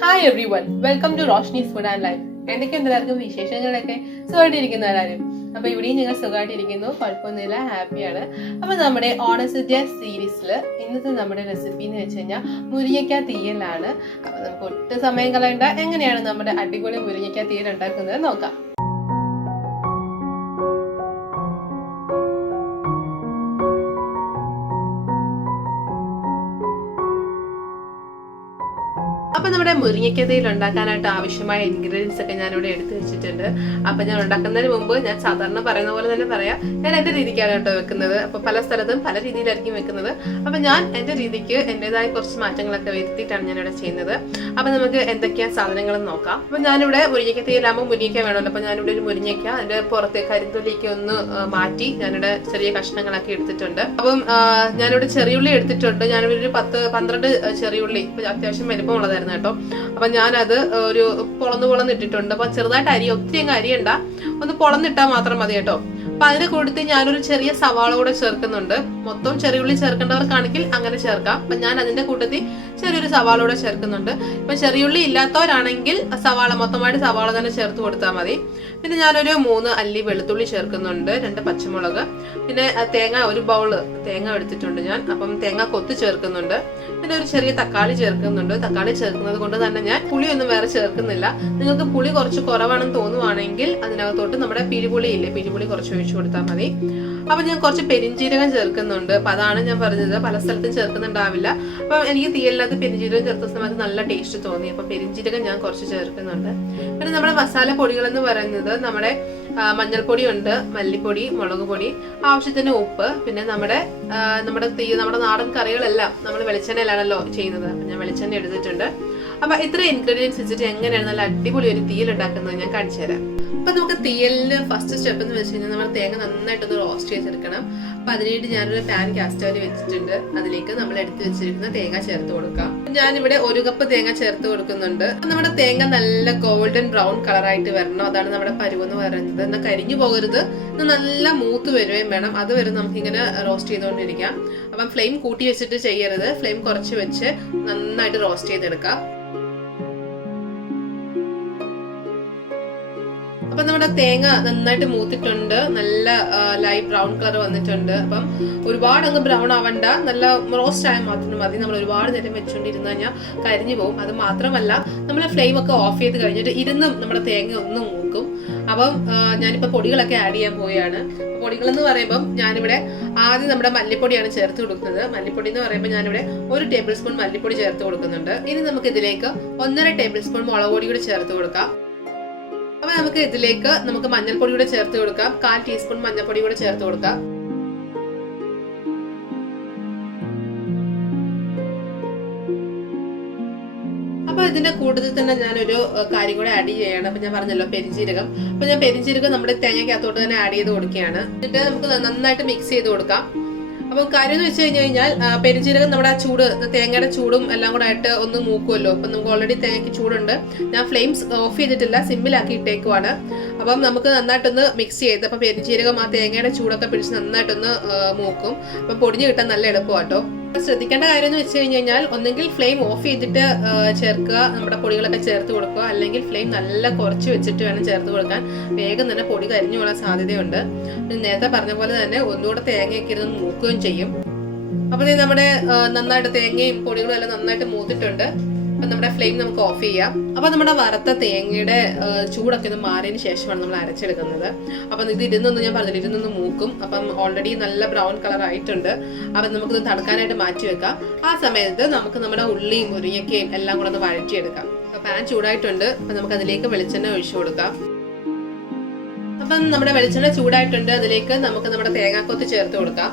Hi everyone, welcome to Roshni's Food and Life. എന്തൊക്കെ എല്ലാവർക്കും വിശേഷങ്ങളൊക്കെ സുഖമായിട്ടിരിക്കുന്ന എല്ലാവരും. അപ്പോൾ ഇവിടെയും ഞങ്ങൾ സുഖമായിട്ടിരിക്കുന്നു, കുഴപ്പമൊന്നുമില്ല, ഹാപ്പിയാണ്. അപ്പോൾ നമ്മുടെ ഓണസദ്യ സീരീസിൽ ഇന്നത്തെ നമ്മുടെ റെസിപ്പി എന്ന് വെച്ച് കഴിഞ്ഞാൽ മുരിങ്ങയ്ക്ക തീയലാണ്. അപ്പോൾ നമുക്ക് ഒട്ടും സമയം കളയണ്ട, എങ്ങനെയാണ് നമ്മുടെ അടിപൊളി മുരിങ്ങയ്ക്ക തീയൽ ഉണ്ടാക്കുന്നത് നോക്കാം. അപ്പോൾ നമ്മുടെ മുരിങ്ങയ്ക്ക തീയൽ ഉണ്ടാക്കാനായിട്ട് ആവശ്യമായ ഇൻഗ്രീഡിയൻസ് ഒക്കെ ഞാനിവിടെ എടുത്തു വെച്ചിട്ടുണ്ട്. അപ്പോൾ ഞാൻ ഉണ്ടാക്കുന്നതിന് മുമ്പ് ഞാൻ സാധാരണ പറയുന്ന പോലെ തന്നെ പറയാം, ഞാൻ എൻ്റെ രീതിക്കാണ് കേട്ടോ വെക്കുന്നത്. അപ്പോൾ പല സ്ഥലത്തും പല രീതിയിലായിരിക്കും വെക്കുന്നത്. അപ്പോൾ ഞാൻ എൻ്റെ രീതിക്ക് എൻ്റെതായ കുറച്ച് മാറ്റങ്ങളൊക്കെ വരുത്തിയിട്ടാണ് ഞാനിവിടെ ചെയ്യുന്നത്. അപ്പോൾ നമുക്ക് എന്തൊക്കെയാണ് സാധനങ്ങളെന്ന് നോക്കാം. അപ്പോൾ ഞാനിവിടെ മുരിങ്ങയ്ക്ക തീയലാകുമ്പോൾ മുരിങ്ങയ്ക്ക വേണമല്ലോ. അപ്പോൾ ഞാനിവിടെ ഒരു മുരിങ്ങയ്ക്ക അതിൻ്റെ പുറത്തെ കരിന്തൊലിക്ക് ഒന്ന് മാറ്റി ഞാനിവിടെ ചെറിയ കഷ്ണങ്ങളാക്കി എടുത്തിട്ടുണ്ട്. അപ്പം ഞാനിവിടെ ചെറിയുള്ളി എടുത്തിട്ടുണ്ട്. ഞാനിവിടെ ഒരു 10-12 ചെറിയുള്ളി അത്യാവശ്യം വലിപ്പമുള്ളതായിരുന്നു കേട്ടോ. അപ്പൊ ഞാനത് ഒരു പൊളന്നിട്ടിട്ടുണ്ട്. അപ്പൊ ചെറുതായിട്ട് ഒത്തിരി അങ്ങ് അരിയണ്ട, ഒന്ന് പൊളന്നിട്ടാൽ മാത്രം മതി കേട്ടോ. അപ്പൊ അതിന് കൊടുത്ത് ഞാനൊരു ചെറിയ സവാള കൂടെ ചേർക്കുന്നുണ്ട്. മൊത്തം ചെറിയുള്ളി ചേർക്കേണ്ടവർക്കാണെങ്കിൽ അങ്ങനെ ചേർക്കാം. അപ്പൊ ഞാൻ അതിന്റെ കൂട്ടത്തിൽ ചെറിയൊരു സവാള കൂടെ ചേർക്കുന്നുണ്ട്. ഇപ്പൊ ചെറിയുള്ളി ഇല്ലാത്തവരാണെങ്കിൽ മൊത്തമായിട്ട് സവാള തന്നെ ചേർത്ത് കൊടുത്താൽ മതി. പിന്നെ ഞാനൊരു 3 അല്ലി വെളുത്തുള്ളി ചേർക്കുന്നുണ്ട്, 2 പച്ചമുളക്, പിന്നെ തേങ്ങ ഒരു ബൗള് തേങ്ങ എടുത്തിട്ടുണ്ട് ഞാൻ. അപ്പം തേങ്ങ കൊത്ത് ചേർക്കുന്നുണ്ട്. പിന്നെ ഒരു ചെറിയ തക്കാളി ചേർക്കുന്നുണ്ട്. തക്കാളി ചേർക്കുന്നത് കൊണ്ട് തന്നെ ഞാൻ പുളിയൊന്നും വേറെ ചേർക്കുന്നില്ല. നിങ്ങൾക്ക് പുളി കുറച്ച് കുറവാണെന്ന് തോന്നുവാണെങ്കിൽ അതിനകത്തോട്ട് നമ്മുടെ പിരിപുളി ഇല്ലേ, പിരിപുളി കുറച്ച് ഒഴിച്ചു കൊടുത്താൽ മതി. അപ്പൊ ഞാൻ കുറച്ച് പെരിഞ്ചീരകം ചേർക്കുന്നുണ്ട്. അപ്പൊ അതാണ് ഞാൻ പറഞ്ഞത്, പല സ്ഥലത്തും ചേർക്കുന്നുണ്ടാവില്ല. അപ്പൊ എനിക്ക് തീയലിനകത്ത് പെരിഞ്ചീരകം ചേർത്ത സമയത്ത് നല്ല ടേസ്റ്റ് തോന്നി. അപ്പൊ പെരിഞ്ചീരകം ഞാൻ കുറച്ച് ചേർക്കുന്നുണ്ട്. പിന്നെ നമ്മുടെ മസാല പൊടികൾ എന്ന് പറയുന്നത് നമ്മുടെ മഞ്ഞൾപ്പൊടി ഉണ്ട്, മല്ലിപ്പൊടി, മുളക് പൊടി, ആവശ്യത്തിന് ഉപ്പ്, പിന്നെ നമ്മുടെ നാടൻ കറികളെല്ലാം നമ്മൾ വെളിച്ചെണ്ണയിലാണല്ലോ ചെയ്യുന്നത്. അപ്പൊ ഞാൻ വെളിച്ചെണ്ണ എടുത്തിട്ടുണ്ട്. അപ്പൊ ഇത്ര ഇൻഗ്രീഡിയൻസ് വെച്ചിട്ട് എങ്ങനെയാണ് നല്ല അടിപൊളി ഒരു തീയൽ ഉണ്ടാക്കുന്നത് ഞാൻ കാണിച്ചു തരാം. അപ്പൊ നമുക്ക് തീയലിന് ഫസ്റ്റ് സ്റ്റെപ്പ് എന്ന് വെച്ച് കഴിഞ്ഞാൽ നമ്മൾ തേങ്ങ നന്നായിട്ടൊന്ന് റോസ്റ്റ് ചെയ്തെടുക്കണം. അപ്പൊ അതിനായിട്ട് ഞാനൊരു പാൻ കാസ്റ്റ് ഓയിൽ വെച്ചിട്ടുണ്ട്. അതിലേക്ക് നമ്മൾ എടുത്തു വെച്ചിരിക്കുന്ന തേങ്ങ ചേർത്ത് കൊടുക്കാം. ഞാനിവിടെ 1 കപ്പ് തേങ്ങ ചേർത്ത് കൊടുക്കുന്നുണ്ട്. നമ്മുടെ തേങ്ങ നല്ല ഗോൾഡൻ ബ്രൗൺ കളറായിട്ട് വരണം, അതാണ് നമ്മുടെ പരുവെന്ന് പറയുന്നത്. എന്നാൽ കരിഞ്ഞു പോകരുത്, നല്ല മൂത്ത് വരുകയും വേണം. അതുവരെ നമുക്കിങ്ങനെ റോസ്റ്റ് ചെയ്തുകൊണ്ടിരിക്കാം. അപ്പം ഫ്ലെയിം കൂട്ടി വെച്ചിട്ട് ചെയ്യരുത്, ഫ്ലെയിം കുറച്ച് വെച്ച് നന്നായിട്ട് റോസ്റ്റ് ചെയ്തെടുക്കാം. അപ്പൊ നമ്മുടെ തേങ്ങ നന്നായിട്ട് മൂത്തിട്ടുണ്ട്, നല്ല ലൈറ്റ് ബ്രൗൺ കളർ വന്നിട്ടുണ്ട്. അപ്പം ഒരുപാട് അങ്ങ് ബ്രൗൺ ആവണ്ട, നല്ല റോസ്റ്റ് ആയാൽ മാത്രം മതി. നമ്മൾ ഒരുപാട് നേരം വെച്ചുകൊണ്ടിരുന്ന് കഴിഞ്ഞാൽ കരിഞ്ഞു പോകും. അത് മാത്രമല്ല നമ്മൾ ഫ്ലെയിം ഒക്കെ ഓഫ് ചെയ്ത് കഴിഞ്ഞിട്ട് ഇരുന്നും നമ്മുടെ തേങ്ങ ഒന്നും മൂക്കും. അപ്പം ഞാനിപ്പോ പൊടികളൊക്കെ ആഡ് ചെയ്യാൻ പോവുകയാണ്. പൊടികൾ എന്ന് പറയുമ്പോൾ ഞാനിവിടെ ആദ്യം നമ്മുടെ മല്ലിപ്പൊടിയാണ് ചേർത്ത് കൊടുക്കുന്നത്. മല്ലിപ്പൊടി എന്ന് പറയുമ്പോൾ ഞാനിവിടെ 1 ടേബിൾ സ്പൂൺ മല്ലിപ്പൊടി ചേർത്ത് കൊടുക്കുന്നുണ്ട്. ഇനി നമുക്ക് ഇതിലേക്ക് 1.5 ടേബിൾ സ്പൂൺ മുളക് പൊടി കൂടി ചേർത്ത് കൊടുക്കാം. അപ്പൊ നമുക്ക് ഇതിലേക്ക് മഞ്ഞൾപ്പൊടി കൂടെ ചേർത്ത് കൊടുക്കാം. 1/4 ടീസ്പൂൺ മഞ്ഞൾപ്പൊടി കൂടെ ചേർത്ത് കൊടുക്കാം. അപ്പൊ ഇതിന്റെ കൂട്ടത്തിൽ തന്നെ ഞാനൊരു കാര്യം കൂടെ ആഡ് ചെയ്യണം. അപ്പൊ ഞാൻ പറഞ്ഞല്ലോ പെരിഞ്ചീരകം. അപ്പൊ ഞാൻ പെരിഞ്ചീരകം നമ്മുടെ തേങ്ങയ്ക്കകത്തോട്ട് തന്നെ ആഡ് ചെയ്ത് കൊടുക്കുകയാണ്. എന്നിട്ട് നമുക്ക് നന്നായിട്ട് മിക്സ് ചെയ്ത് കൊടുക്കാം. അപ്പൊ കാര്യം എന്ന് വെച്ച് കഴിഞ്ഞാൽ പെരിഞ്ചീരകം നമ്മുടെ തേങ്ങയുടെ ചൂടും എല്ലാം കൂടെ ആയിട്ട് ഒന്ന് മൂക്കുമല്ലോ. അപ്പൊ നമുക്ക് ഓൾറെഡി തേങ്ങയ്ക്ക് ചൂടുണ്ട്. ഞാൻ ഫ്ലെയിംസ് ഓഫ് ചെയ്തിട്ടില്ല, സിമ്മിലാക്കി ഇട്ടേക്കുവാണ്. അപ്പം നമുക്ക് നന്നായിട്ടൊന്ന് മിക്സ് ചെയ്ത്, അപ്പൊ പെരിഞ്ചീരകം ആ തേങ്ങയുടെ ചൂടൊക്കെ പിടിച്ച് നന്നായിട്ടൊന്ന് മൂക്കും. അപ്പൊ പൊടിഞ്ഞു കിട്ടാൻ നല്ല എളുപ്പമാട്ടോ. ശ്രദ്ധിക്കേണ്ട കാര്യം എന്ന് വെച്ച് കഴിഞ്ഞാൽ ഒന്നെങ്കിൽ ഫ്ലെയിം ഓഫ് ചെയ്തിട്ട് ചേർക്കുക, നമ്മുടെ പൊടികളൊക്കെ ചേർത്ത് കൊടുക്കുക, അല്ലെങ്കിൽ ഫ്ലെയിം നല്ല കുറച്ച് വെച്ചിട്ട് വേണം ചേർത്ത് കൊടുക്കാൻ. വേഗം തന്നെ പൊടി കരിഞ്ഞു പോകാൻ സാധ്യതയുണ്ട്. നേരത്തെ പറഞ്ഞ പോലെ തന്നെ ഒന്നുകൂടെ തേങ്ങയൊക്കെ ഇരുന്ന് മൂക്കുകയും ചെയ്യും. അപ്പൊ നമ്മുടെ നന്നായിട്ട് തേങ്ങയും പൊടികളും എല്ലാം നന്നായിട്ട് മൂത്തിട്ടുണ്ട്. അപ്പൊ നമ്മുടെ ഫ്ലെയിം നമുക്ക് ഓഫ് ചെയ്യാം. അപ്പൊ നമ്മുടെ വറുത്ത തേങ്ങയുടെ ചൂടൊക്കെ ഒന്ന് മാറിയതിന് ശേഷമാണ് നമ്മൾ അരച്ചെടുക്കുന്നത്. അപ്പം ഇത് ഞാൻ പറഞ്ഞില്ല, ഇരുന്നൊന്ന് മൂക്കും. അപ്പം ഓൾറെഡി നല്ല ബ്രൗൺ കളർ ആയിട്ടുണ്ട്. അപ്പം നമുക്കിത് തണുക്കാനായിട്ട് മാറ്റി വെക്കാം. ആ സമയത്ത് നമുക്ക് നമ്മുടെ ഉള്ളിയും മുരിങ്ങയ്ക്കയും എല്ലാം കൂടെ ഒന്ന് വഴറ്റിയെടുക്കാം. അപ്പൊ പാൻ ചൂടായിട്ടുണ്ട്. അപ്പൊ നമുക്ക് അതിലേക്ക് വെളിച്ചെണ്ണ ഒഴിച്ചു കൊടുക്കാം. അപ്പം നമ്മുടെ വെളിച്ചെണ്ണ ചൂടായിട്ടുണ്ട്. അതിലേക്ക് നമുക്ക് നമ്മുടെ തേങ്ങാക്കൊത്ത് ചേർത്ത് കൊടുക്കാം.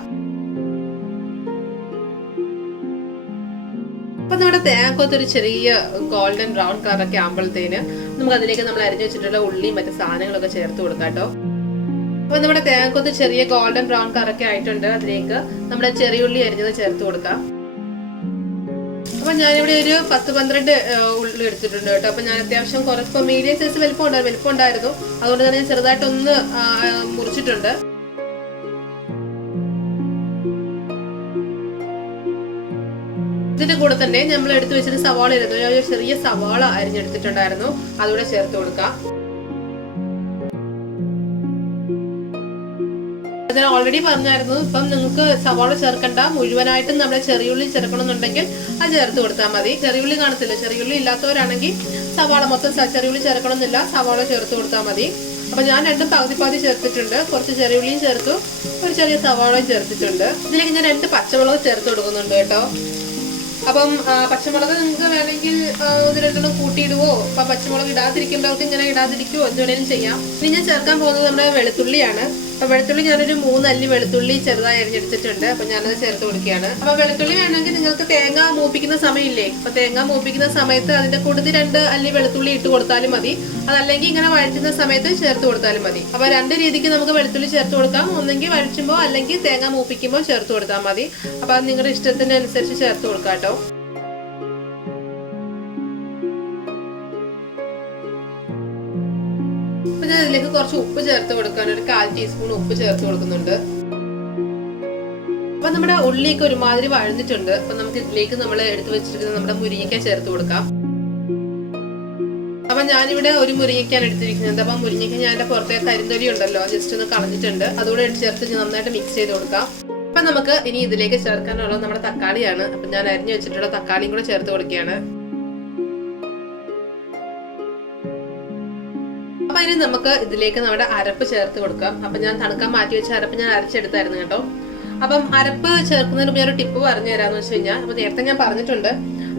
അപ്പൊ നമ്മുടെ തേങ്ങാക്കൊത്ത് ഒരു ചെറിയ ഗോൾഡൻ ബ്രൗൺ കളറൊക്കെ ആകുമ്പോഴത്തേന് നമുക്ക് അതിലേക്ക് നമ്മൾ അരിഞ്ഞു വെച്ചിട്ടുള്ള ഉള്ളിയും മറ്റു സാധനങ്ങളൊക്കെ ചേർത്ത് കൊടുക്കാം കേട്ടോ. അപ്പൊ നമ്മുടെ തേങ്ങാക്കൊത്ത് ചെറിയ ഗോൾഡൻ ബ്രൗൺ കളറൊക്കെ ആയിട്ടുണ്ട്. അതിലേക്ക് നമ്മുടെ ചെറിയുള്ളി അരിഞ്ഞത് ചേർത്ത് കൊടുക്കാം. അപ്പൊ ഞാനിവിടെ ഒരു 10-12 ഉള്ളി എടുത്തിട്ടുണ്ട് കേട്ടോ. അപ്പൊ ഞാൻ അത്യാവശ്യം കുറച്ച് മീഡിയം സൈസ് വലിപ്പം ഉണ്ടായിരുന്നു. അതുകൊണ്ട് തന്നെ ഞാൻ ചെറുതായിട്ടൊന്ന് മുറിച്ചിട്ടുണ്ട്. ഇതിന്റെ കൂടെ തന്നെ നമ്മൾ എടുത്തു വെച്ചിട്ട് സവാള ഇരുന്നു, ഒരു ചെറിയ സവാള അരിഞ്ഞെടുത്തിട്ടുണ്ടായിരുന്നു, അതുകൂടെ ചേർത്ത് കൊടുക്കാം. ഞാൻ ഓൾറെഡി പറഞ്ഞായിരുന്നു, ഇപ്പം നിങ്ങൾക്ക് സവാള ചേർക്കണ്ട, മുഴുവനായിട്ടും നമ്മുടെ ചെറിയുള്ളി ചേർക്കണമെന്നുണ്ടെങ്കിൽ അത് ചേർത്ത് കൊടുത്താൽ മതി. ചെറിയുള്ളി കാണത്തില്ല, ചെറിയുള്ളി ഇല്ലാത്തവരാണെങ്കിൽ സവാള മൊത്തം ചെറിയുള്ളി ചേർക്കണമെന്നില്ല, സവാള ചേർത്ത് കൊടുത്താൽ മതി. അപ്പൊ ഞാൻ രണ്ടും പകുതി ചേർത്തിട്ടുണ്ട്. കുറച്ച് ചെറിയുള്ളിയും ചേർത്തു, ഒരു ചെറിയ സവാളയും ചേർത്തിട്ടുണ്ട്. ഇതിലേക്ക് ഞാൻ 2 പച്ചമുളക് ചേർത്ത് കൊടുക്കുന്നുണ്ട് കേട്ടോ. അപ്പം പച്ചമുളക് നിങ്ങൾക്ക് വേണമെങ്കിൽ 1-2 കൂട്ടിയിടുവോ, അപ്പൊ പച്ചമുളക് ഇടാതിരിക്കേണ്ടവർക്ക് ഇങ്ങനെ ഇടാതിരിക്കുവോ, എന്ത് വേണേലും ചെയ്യാം. ഇനി ഞാൻ ചേർക്കാൻ പോകുന്നത് നമ്മുടെ വെളുത്തുള്ളിയാണ്. അപ്പൊ വെളുത്തുള്ളി ഞാനൊരു 3 അല്ലി വെളുത്തുള്ളി ചെറുതായി അരിഞ്ഞെടുത്തിട്ടുണ്ട്. അപ്പൊ ഞാനത് ചേർത്ത് കൊടുക്കുകയാണ്. അപ്പൊ വെളുത്തുള്ളി വേണമെങ്കിൽ നിങ്ങൾക്ക് തേങ്ങ മൂപ്പിക്കുന്ന സമയമില്ലേ, അപ്പൊ തേങ്ങ മൂപ്പിക്കുന്ന സമയത്ത് അതിന്റെ കൂട്ടത്തിൽ 2 അല്ലി വെളുത്തുള്ളി ഇട്ട് കൊടുത്താലും മതി, അതല്ലെങ്കിൽ ഇങ്ങനെ വഴറ്റുന്ന സമയത്ത് ചേർത്ത് കൊടുത്താലും മതി. അപ്പൊ 2 രീതിക്ക് നമുക്ക് വെളുത്തുള്ളി ചേർത്ത് കൊടുക്കാം, ഒന്നെങ്കിൽ വഴറ്റുമ്പോൾ അല്ലെങ്കിൽ തേങ്ങ മൂപ്പിക്കുമ്പോൾ ചേർത്ത് കൊടുത്താൽ മതി. അപ്പൊ അത് നിങ്ങളുടെ ഇഷ്ടത്തിനനുസരിച്ച് ചേർത്ത് കൊടുക്കാം കേട്ടോ. അപ്പൊ ഞാൻ ഇതിലേക്ക് കുറച്ച് ഉപ്പ് ചേർത്ത് കൊടുക്കാൻ, ഒരു 1/4 ടീസ്പൂൺ ഉപ്പ് ചേർത്ത് കൊടുക്കുന്നുണ്ട്. അപ്പൊ നമ്മുടെ ഉള്ളിയൊക്കെ ഒരുമാതിരി വഴന്നിട്ടുണ്ട്. അപ്പൊ നമുക്ക് ഇതിലേക്ക് നമ്മൾ എടുത്തു വെച്ചിരിക്കുന്ന നമ്മുടെ മുരിങ്ങയ്ക്ക ചേർത്ത് കൊടുക്കാം. അപ്പൊ ഞാനിവിടെ ഒരു മുരിങ്ങയ്ക്കാണ് എടുത്തിരിക്കുന്നത്. അപ്പൊ മുരിങ്ങയ്ക്ക ഞാൻ പുറത്തെ കരിന്തൊലി ഉണ്ടല്ലോ, ജസ്റ്റ് ഒന്ന് കളഞ്ഞിട്ടുണ്ട്, അതുകൂടെ ചേർത്ത് നന്നായിട്ട് മിക്സ് ചെയ്ത് കൊടുക്കാം. അപ്പൊ നമുക്ക് ഇനി ഇതിലേക്ക് ചേർക്കാനുള്ളത് നമ്മുടെ തക്കാളിയാണ്. അപ്പൊ ഞാൻ അരിഞ്ഞു വെച്ചിട്ടുള്ള തക്കാളിയും കൂടെ ചേർത്ത് കൊടുക്കുകയാണ്. അപ്പൊ ഇനി നമുക്ക് ഇതിലേക്ക് നമ്മുടെ അരപ്പ് ചേർത്ത് കൊടുക്കാം. അപ്പൊ ഞാൻ തണുക്കാൻ മാറ്റി വെച്ച അരപ്പ് ഞാൻ അരച്ചെടുത്തായിരുന്നു കേട്ടോ. അപ്പം അരപ്പ് ചേർക്കുന്നതിന് മുമ്പ് ഞാൻ ഒരു ടിപ്പ് പറഞ്ഞു തരാന്ന് വെച്ച് കഴിഞ്ഞാൽ, അപ്പൊ നേരത്തെ ഞാൻ പറഞ്ഞിട്ടുണ്ട്,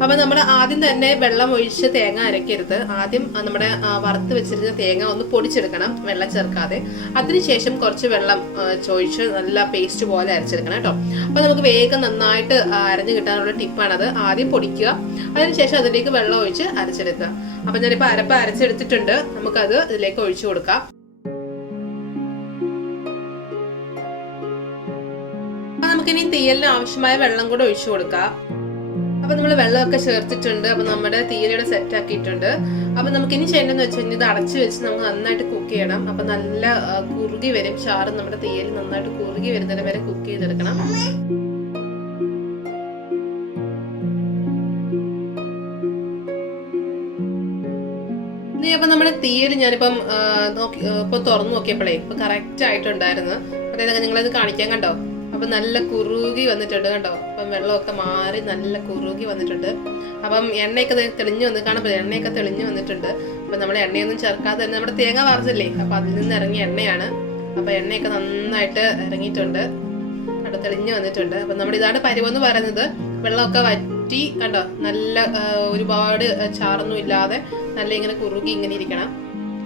അപ്പൊ നമ്മൾ ആദ്യം തന്നെ വെള്ളം ഒഴിച്ച് തേങ്ങ അരക്കരുത്. ആദ്യം നമ്മുടെ വറുത്ത് വെച്ചിരുന്ന തേങ്ങ ഒന്ന് പൊടിച്ചെടുക്കണം, വെള്ളം ചേർക്കാതെ. അതിനുശേഷം കുറച്ച് വെള്ളം ചോദിച്ച് നല്ല പേസ്റ്റ് പോലെ അരച്ചെടുക്കണം കേട്ടോ. അപ്പൊ നമുക്ക് വേഗം നന്നായിട്ട് അരഞ്ഞു കിട്ടാനുള്ള ടിപ്പാണത്. ആദ്യം പൊടിക്കുക, അതിനുശേഷം അതിലേക്ക് വെള്ളം ഒഴിച്ച് അരച്ചെടുക്കുക. അപ്പൊ ഞാനിപ്പോ അരപ്പ് അരച്ചെടുത്തിട്ടുണ്ട്, നമുക്കത് ഇതിലേക്ക് ഒഴിച്ചു കൊടുക്കാം. അപ്പൊ നമുക്കിനി തീയലിന് ആവശ്യമായ വെള്ളം കൂടെ ഒഴിച്ചു കൊടുക്കാം. അപ്പൊ നമ്മൾ വെള്ളമൊക്കെ ചേർത്തിട്ടുണ്ട്. അപ്പൊ നമ്മുടെ തീയലിയുടെ സെറ്റ് ആക്കിയിട്ടുണ്ട്. അപ്പൊ നമുക്ക് ഇനി ചെയ്യേണ്ടതെന്ന് വെച്ച് കഴിഞ്ഞാൽ ഇത് അടച്ചു വെച്ച് നമുക്ക് നന്നായിട്ട് കുക്ക് ചെയ്യണം. അപ്പൊ നല്ല കുറുകി വരും ചാറ്, നമ്മുടെ തീയൽ നന്നായിട്ട് കുറുകി വരുന്നതിന് വരെ കുക്ക് ചെയ്തെടുക്കണം. അപ്പൊ നമ്മുടെ തീയൽ ഞാനിപ്പം ഇപ്പൊ തുറന്നു നോക്കിയപ്പോഴേ ഇപ്പൊ കറക്റ്റ് ആയിട്ടുണ്ടായിരുന്നു. അതായത് നിങ്ങളത് കാണിക്കാൻ കണ്ടോ, അപ്പൊ നല്ല കുറുകി വന്നിട്ടുണ്ട് കണ്ടോ. അപ്പം വെള്ളമൊക്കെ മാറി നല്ല കുറുകി വന്നിട്ടുണ്ട്. അപ്പം എണ്ണയൊക്കെ തെളിഞ്ഞു വന്ന് കാണുമ്പോൾ എണ്ണയൊക്കെ തെളിഞ്ഞു വന്നിട്ടുണ്ട്. അപ്പൊ നമ്മൾ എണ്ണയൊന്നും ചേർക്കാതെ തന്നെ നമ്മുടെ തേങ്ങ വറുത്തില്ലേ, അപ്പൊ അതിൽ നിന്ന് ഇറങ്ങിയ എണ്ണയാണ്. അപ്പൊ എണ്ണയൊക്കെ നന്നായിട്ട് ഇറങ്ങിയിട്ടുണ്ട്, കണ്ടോ, തെളിഞ്ഞു വന്നിട്ടുണ്ട്. അപ്പൊ നമ്മുടെ ഇതാണ് പരുവെന്ന് പറയുന്നത്. വെള്ളമൊക്കെ വറ്റി കണ്ടോ, നല്ല ഒരുപാട് ചാറൊന്നും ഇല്ലാതെ നല്ല ഇങ്ങനെ കുറുകി ഇങ്ങനെ ഇരിക്കണം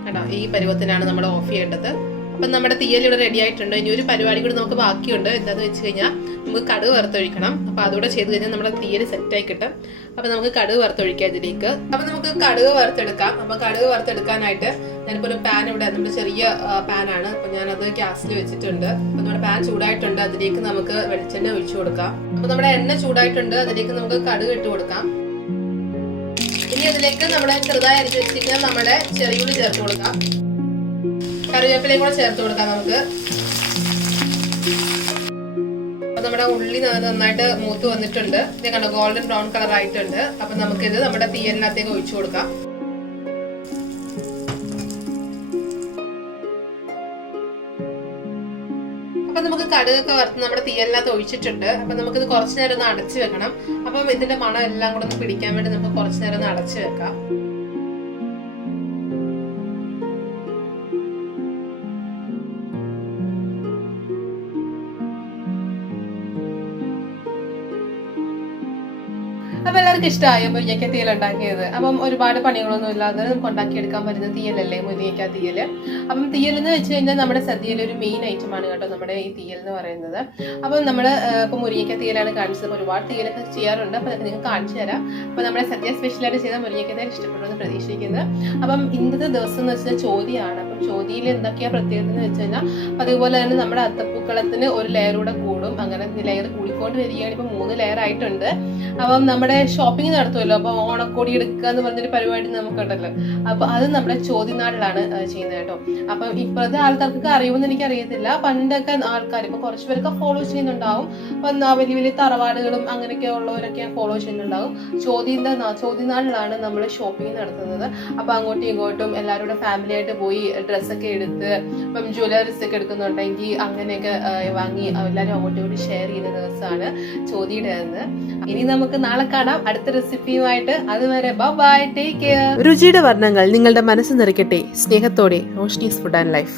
കണ്ടോ. ഈ പരുവത്തിനാണ് നമ്മൾ ഓഫ് ചെയ്യേണ്ടത്. അപ്പം നമ്മുടെ തീയൽ ഇവിടെ റെഡി ആയിട്ടുണ്ട്. ഇനി ഒരു പരിപാടി കൂടി നമുക്ക് ബാക്കിയുണ്ട്. എന്താന്ന് വെച്ച് കഴിഞ്ഞാൽ നമുക്ക് കടുക് വറുത്തൊഴിക്കണം. അപ്പൊ അതുകൂടെ ചെയ്ത് കഴിഞ്ഞാൽ നമ്മുടെ തീയൽ സെറ്റായി കിട്ടും. അപ്പൊ നമുക്ക് കടുക് വറുത്തൊഴിക്കാം ഇതിലേക്ക്. അപ്പൊ നമുക്ക് കടുക് വറുത്തെടുക്കാം. അപ്പൊ കടുക് വറുത്തെടുക്കാനായിട്ട് ഞാനിപ്പോ ഒരു പാൻ ഇവിടെ, നമ്മുടെ ചെറിയ പാനാണ്, അപ്പൊ ഞാനത് ഗ്യാസിൽ വെച്ചിട്ടുണ്ട്. അപ്പൊ നമ്മുടെ പാൻ ചൂടായിട്ടുണ്ട്, അതിലേക്ക് നമുക്ക് വെളിച്ചെണ്ണ ഒഴിച്ചു കൊടുക്കാം. അപ്പൊ നമ്മുടെ എണ്ണ ചൂടായിട്ടുണ്ട്, അതിലേക്ക് നമുക്ക് കടുക് ഇട്ട് കൊടുക്കാം. ഇനി അതിലേക്ക് നമ്മുടെ ചെറുതായി അരിഞ്ഞു വെച്ചിരിക്കുന്ന നമ്മുടെ ചെറിയുള്ളി ചേർത്ത് കൊടുക്കാം. കറിവേപ്പിലയും കൂടെ ചേർത്ത് കൊടുക്കാം നമുക്ക്. അപ്പൊ നമ്മുടെ ഉള്ളി നന്നായിട്ട് മൂത്ത് വന്നിട്ടുണ്ട്. ഇത് കണ്ടോ, ഗോൾഡൻ ബ്രൗൺ കളർ ആയിട്ടുണ്ട്. അപ്പൊ നമുക്കിത് നമ്മുടെ തീയലിനകത്തേക്ക് ഒഴിച്ചു കൊടുക്കാം. അപ്പൊ നമുക്ക് കടുകൊക്കെ വറുത്ത് നമ്മുടെ തീയലിനകത്ത് ഒഴിച്ചിട്ടുണ്ട്. അപ്പൊ നമുക്കിത് കുറച്ചു നേരം ഒന്ന് അടച്ചു വെക്കണം. അപ്പം ഇതിന്റെ മണം എല്ലാം കൂടെ ഒന്ന് പിടിക്കാൻ വേണ്ടി നമുക്ക് കുറച്ചു നേരം ഒന്ന് അടച്ചു വെക്കാം. അപ്പൊ എല്ലാവർക്കും ഇഷ്ടമായോ മുരിങ്ങയ്ക്ക തീയൽ ഉണ്ടാക്കിയത്? അപ്പം ഒരുപാട് പണികളൊന്നും ഇല്ലാതെ നമുക്ക് ഉണ്ടാക്കിയെടുക്കാൻ പറ്റുന്ന തീയലല്ലേ മുരിങ്ങയ്ക്ക തീയൽ. അപ്പം തീയൽ എന്ന് വെച്ച് കഴിഞ്ഞാൽ നമ്മുടെ സദ്യയിലെ ഒരു മെയിൻ ഐറ്റമാണ് കേട്ടോ നമ്മുടെ ഈ തീയൽ എന്ന് പറയുന്നത്. അപ്പം നമ്മൾ ഇപ്പൊ മുരിങ്ങയ്ക്ക തീയലാണ് കാണിച്ചത്. ഒരുപാട് തീയലൊക്കെ ചെയ്യാറുണ്ട്, അപ്പൊ അതൊക്കെ നിങ്ങൾക്ക് കാണിച്ചു തരാം. അപ്പൊ നമ്മുടെ സദ്യ സ്പെഷ്യലായിട്ട് ചെയ്ത മുരിങ്ങയ്ക്ക തീയൽ ഇഷ്ടപ്പെടുമെന്ന് പ്രതീക്ഷിക്കുന്നത്. അപ്പം ഇന്നത്തെ ദിവസം എന്ന് വെച്ചാൽ ചോതിയാണ്. അപ്പം ചോതിയിൽ എന്തൊക്കെയാ പ്രത്യേകത എന്ന് വെച്ച് കഴിഞ്ഞാൽ അതുപോലെ തന്നെ നമ്മുടെ അത്തപ്പൂക്കളത്തിന് ഒരു ലെയർ കൂടെ കൂടും. കൂടും, അങ്ങനെ ലെയർ കൂടിക്കൊണ്ട് വരികയാണ്. ഇപ്പം 3 ലെയർ ആയിട്ടുണ്ട്. അപ്പം നമ്മുടെ ഷോപ്പിംഗ് നടത്തുമല്ലോ, അപ്പോൾ ഓണക്കോടി എടുക്കുക എന്ന് പറഞ്ഞൊരു പരിപാടി നമുക്കുണ്ടല്ലോ. അപ്പോൾ അത് നമ്മുടെ ചോദ്യനാളിലാണ് ചെയ്യുന്നത് കേട്ടോ. അപ്പം ഇപ്പോഴത്തെ ആൾക്കാർക്ക് അറിയുമെന്ന് എനിക്കറിയത്തില്ല. പണ്ടൊക്കെ ആൾക്കാർ ഇപ്പം കുറച്ച് പേരൊക്കെ ഫോളോ ചെയ്യുന്നുണ്ടാവും. അപ്പം വലിയ വലിയ തറവാടുകളും അങ്ങനെയൊക്കെ ഉള്ളവരൊക്കെ ഫോളോ ചെയ്യുന്നുണ്ടാവും. ചോദ്യനാളിലാണ് നമ്മൾ ഷോപ്പിംഗ് നടത്തുന്നത്. അപ്പം അങ്ങോട്ടും ഇങ്ങോട്ടും എല്ലാവരും കൂടെ ഫാമിലി ആയിട്ട് പോയി ഡ്രസ്സൊക്കെ എടുത്ത്, ഇപ്പം ജ്വല്ലറീസ് ഒക്കെ എടുക്കുന്നുണ്ടെങ്കിൽ അങ്ങനെയൊക്കെ വാങ്ങി എല്ലാവരും അങ്ങോട്ടും ഇങ്ങോട്ടും ഷെയർ ചെയ്യുന്ന ദിവസമാണ് ചോദ്യയുടെ അന്ന്. ഇനി നമുക്ക് നാളെ കാണാം അടുത്ത റെസിപ്പിയുമായിട്ട്. അതുവരെ ബൈ, ടേക്ക് കെയർ. രുചിയുടെ വർണ്ണങ്ങൾ നിങ്ങളുടെ മനസ്സ് നിറയ്ക്കട്ടെ. സ്നേഹത്തോടെ റോഷ്നീസ് ഫുഡ് ആൻഡ് ലൈഫ്.